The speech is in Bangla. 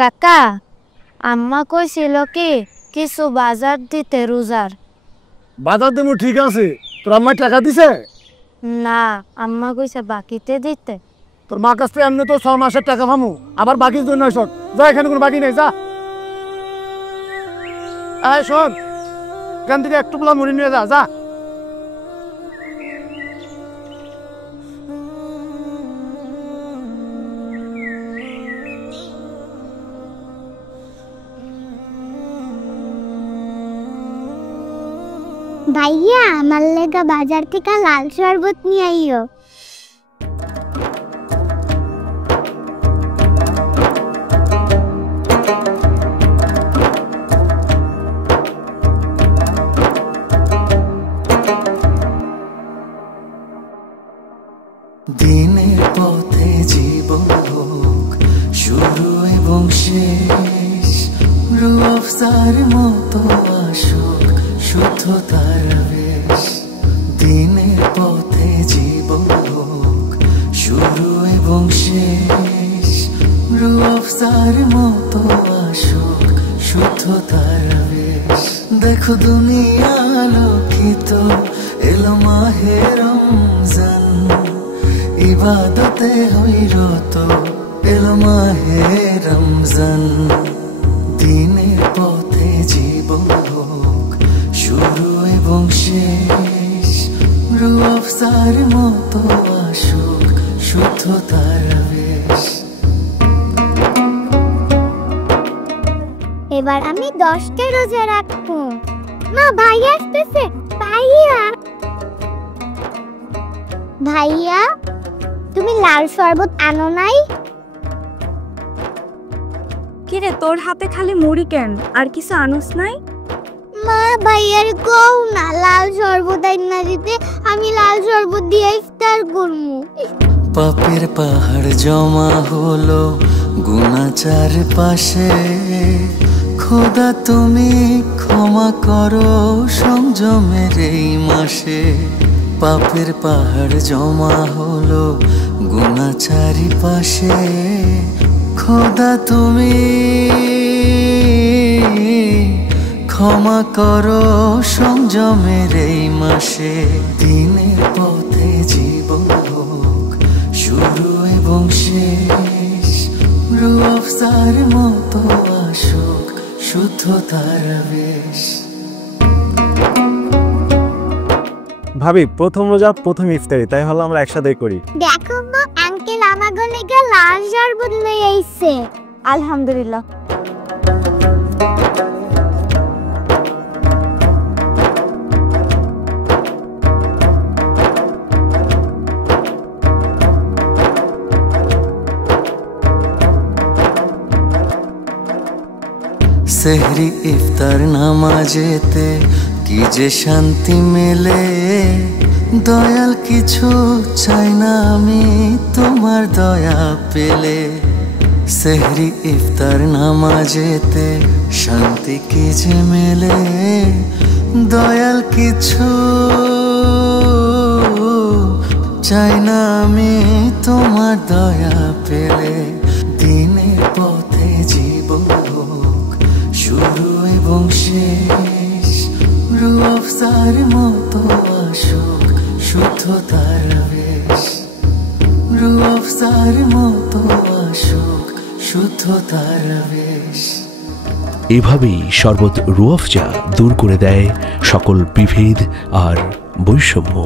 কাকা, আম্মা কইছিল কি কিছু বাজার দিতে রোজার। বাজার দেবো ঠিক আছে, তোর আম্মায় টাকা দিছে? না, আম্মা কইছে বাকিতে দিতে। তোর মা কাছ থেকে এমনি তো 6 মাসের টাকা পামু, আবার বাকি জন্য শোন, যা এখানে কোনো বাকি নেই, যা। শোন, এখান থেকে একটু পোলা মুড়ি নিয়ে যা, যা। ভাইয়া, আমার লেগা বাজার থেকে লাল শরবত নিয়ে আইও। দিনের পথে জীবন হোক শুরু এবং শেষ, রূহ আফসার মতো আসুক শুদ্ধতার বেশ। দিনের পথে জীবন হোক শুরু এবং শেষ, রূহ আফসার মতো আসুক শুদ্ধতার বেশ। দেখো দুনিয়া আলোকিত, এলো মাহে রমজান, ইবাদতে হই রত, এলো মাহে রমজান। দিনের পথে জীবন হোক শুরু এবং শেষ, রূহ আফসার মতো আসুক শুদ্ধতার বেশ। এবার আমি 10টা রোজা রাখবো। মা, ভাইয়া আসতেছে। ভাইয়া, ভাইয়া, তুমি লাল শরবত আনো নাই? কিরে, তোর হাতে খালি মুড়ি কেন, আর কিছু আনোস নাই? মা, ভাইয়ার কও না লাল শরবত আইনা দিতে, আমি লাল শরবত দিয়ে ইফতার করবো। পাপের পাহাড় জমা হলো গুনাহ চারপাশে, খোদা তুমি ক্ষমা করো সংযমের এই মাসে। পাপের পাহাড় জমা হলো গুনাহ চারিপাশে, খোদা তুমি ক্ষমা করো সংযমের এই মাসে। দিনের পথে জীবন হোক শুরু এবং শেষ, রূহ আফসার মতো আসুক শুদ্ধতার বেশ। ভাবি, প্রথম রোজা প্রথম ইফতারি, তাই হলো আমরা একসাথে করি। দেখো মা, আঙ্কেল আমাদের লেগে লাল শরবত লই আইছে। আলহামদুলিল্লাহ। সেহরি ইফতার নামাজেতে কি যে শান্তি মেলে, দয়াল কিছু চাই না আমি তোমার দয়া পেলে। সেহরি ইফতার নামাজেতে শান্তি কি যে মেলে, দয়াল কিছু চাই না আমি তোমার দয়া পেলে। দিনের পথে জীবন হোক শুরু এবং শেষ, রূহ আফসার মতো আসুক শুদ্ধতার বেশ। রূহ আফসার মতো আসুক শুদ্ধতার বেশ। এভাবেই শরবত রূহ আফজা দূর করে দেয় সকল বিভেদ আর বৈষম্য।